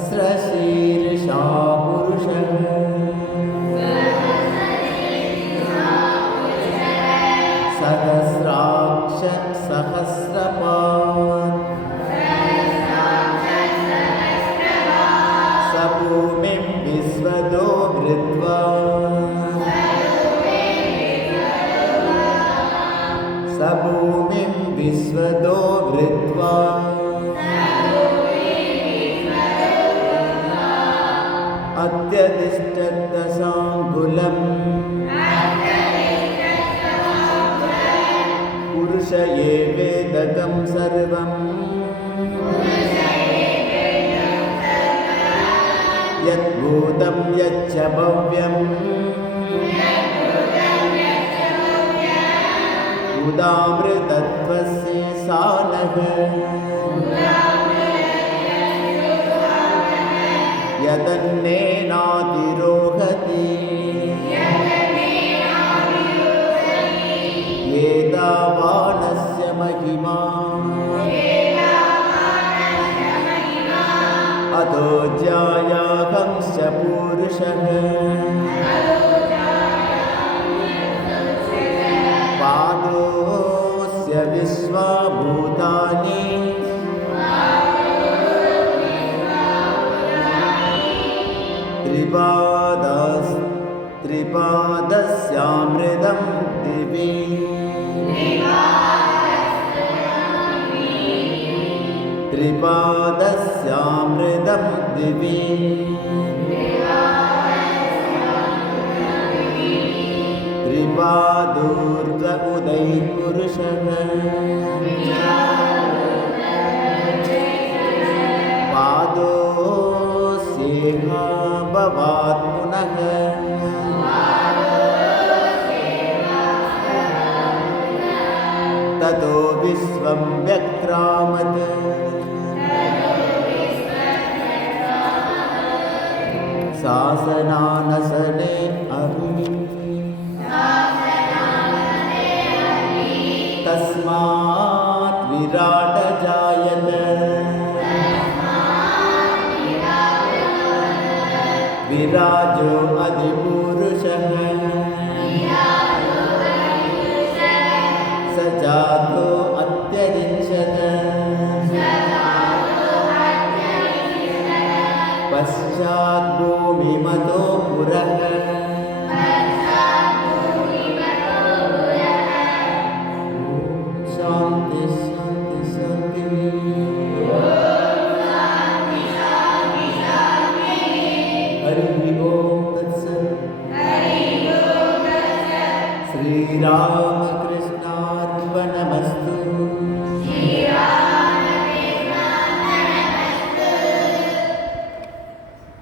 सहस्रशीर्षा पुरुषः सहस्राक्ष सहस्रपात् स भूमिं विश्वतो वृत्वा स भूमिं विश्वतो वृत्वा अत्यतिष्ठदशाङ्गुलम् पुरुष ये वेदकं सर्वम् यद्भूतं यच्च भव्यम् उदामृतत्वस्य सानः यदन्नेनातिरोहति एतावानस्य महिमा अतो ज्यायाहंश्च पुरुषः पादोऽस्य विश्वभूतानि त्रिपादस्यामृतं दिवि त्रिपादस्यामृतं दिवि त्रिपादोर्ध्व उदयपुरुषः पादोऽस्येहा भवात् पुनः ततो विश्वं व्यक्रामत् शासनानसने अभि तस्मात् विराट जायत विराजो अधिपुरुषः स जातो अत्यरिच्छत पश्चात् भूमिमतो पुरः शान्ति शान्ति शान्ति हरि ओम तत्सत् श्रीरामकृष्णार्पणमस्तु।